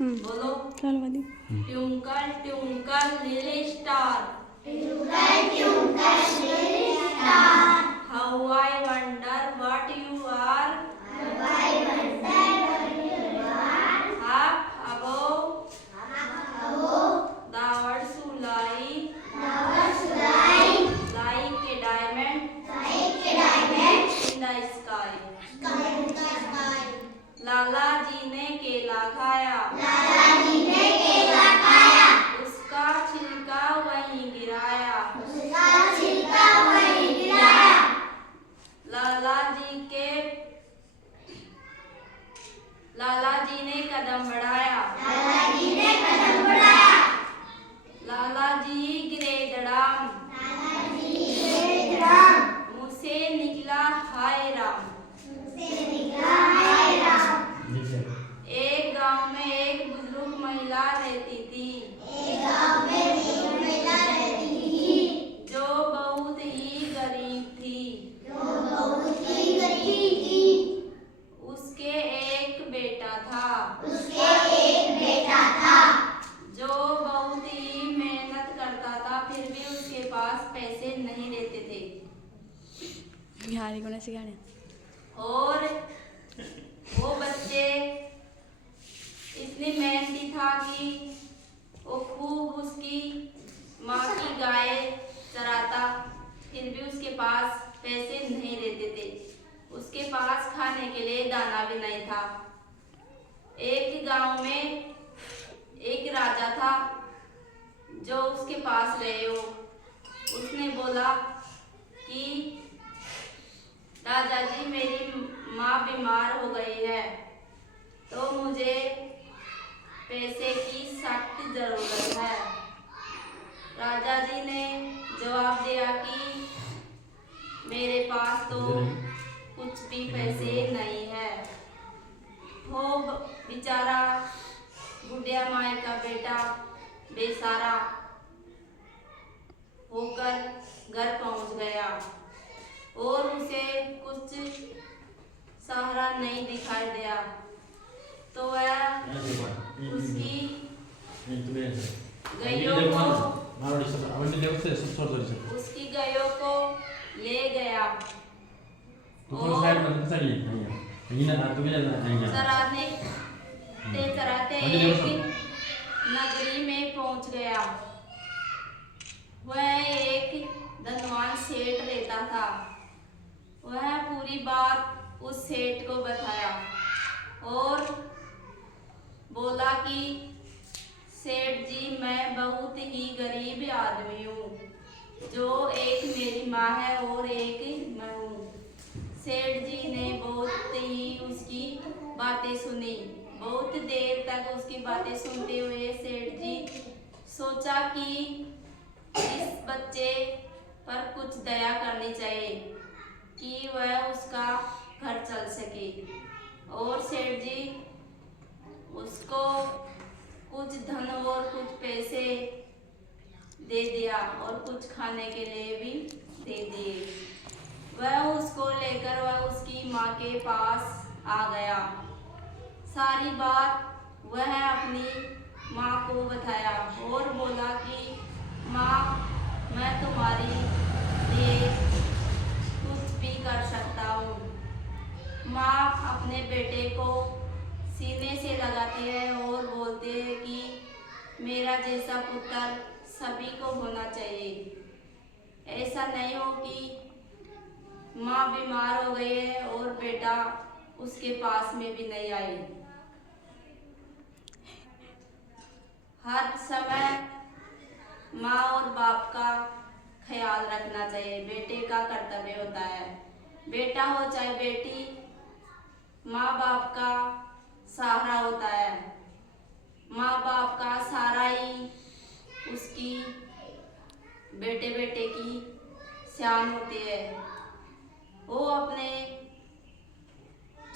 बोलो twinkle twinkle little star how I wonder what you are up above the words who lie like a diamond in the sky लाला जी ने केला खाया उसका छिलका वहीं गिराया लाला जी ने कदम बढ़ाया लाला जी गिरे धड़ाम मुँह से निकला हाय राम एक गांव में एक बुजुर्ग महिला रहती थी जो बहुत ही गरीब थी उसके एक बेटा था जो बहुत ही मेहनत करता था फिर भी उसके पास पैसे नहीं रहते थे और वो बच्चे इतनी मेहनती था कि वो खूब उसकी माँ की गाय चराता फिर भी उसके पास पैसे नहीं रहते थे उसके पास खाने के लिए दाना भी नहीं था एक गांव में एक राजा था जो उसके पास रहे हो उसने बोला कि राजा जी मेरी माँ बीमार हो गई है तो मुझे पैसे की सख्त जरूरत है राजा जी ने जवाब दिया कि मेरे पास तो कुछ भी पैसे नहीं है वो बेचारा बुढ़िया माई का बेटा बेसहारा होकर घर पहुंच गया और उसे कुछ सहारा नहीं दिखाई दिया तो वह उसकी गायों को ले गया चराते एक नगरी में पहुंच गया वह एक धनवान सेठ रहता था वह पूरी बात उस सेठ को बताया और बोला कि सेठ जी मैं बहुत ही गरीब आदमी हूँ जो एक मेरी माँ है और एक मैं हूँ सेठ जी ने बहुत ही उसकी बातें सुनी बहुत देर तक उसकी बातें सुनते हुए सेठ जी सोचा कि इस बच्चे पर कुछ दया करनी चाहिए कि वह उसका घर चल सके और सेठ जी उसको कुछ धन और कुछ पैसे दे दिया और कुछ खाने के लिए भी दे दिए वह उसको लेकर वह उसकी माँ के पास आ गया सारी बात वह अपनी माँ को बताया और बोला कि माँ मैं तुम्हारी लिए कुछ भी कर सकता हूँ माँ अपने बेटे को सीने से लगाती है और बोलते हैं कि मेरा जैसा पुत्र सभी को होना चाहिए ऐसा नहीं हो कि माँ बीमार हो गई है और बेटा उसके पास में भी नहीं आई हर समय माँ और बाप का ख्याल रखना चाहिए बेटे का कर्तव्य होता है बेटा हो चाहे बेटी माँ बाप का सहारा होता है माँ बाप का सहारा ही उसकी बेटे बेटे की शान होती है वो अपने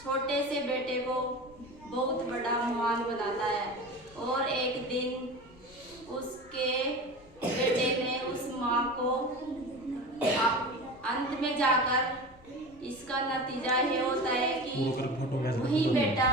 छोटे से बेटे को बहुत बड़ा महान बनाता है और एक दिन उसके बेटे ने उस माँ को अंत में जाकर इस इसका नतीजा ये होता है कि पूरा कर फोटो कैसे वही बेटा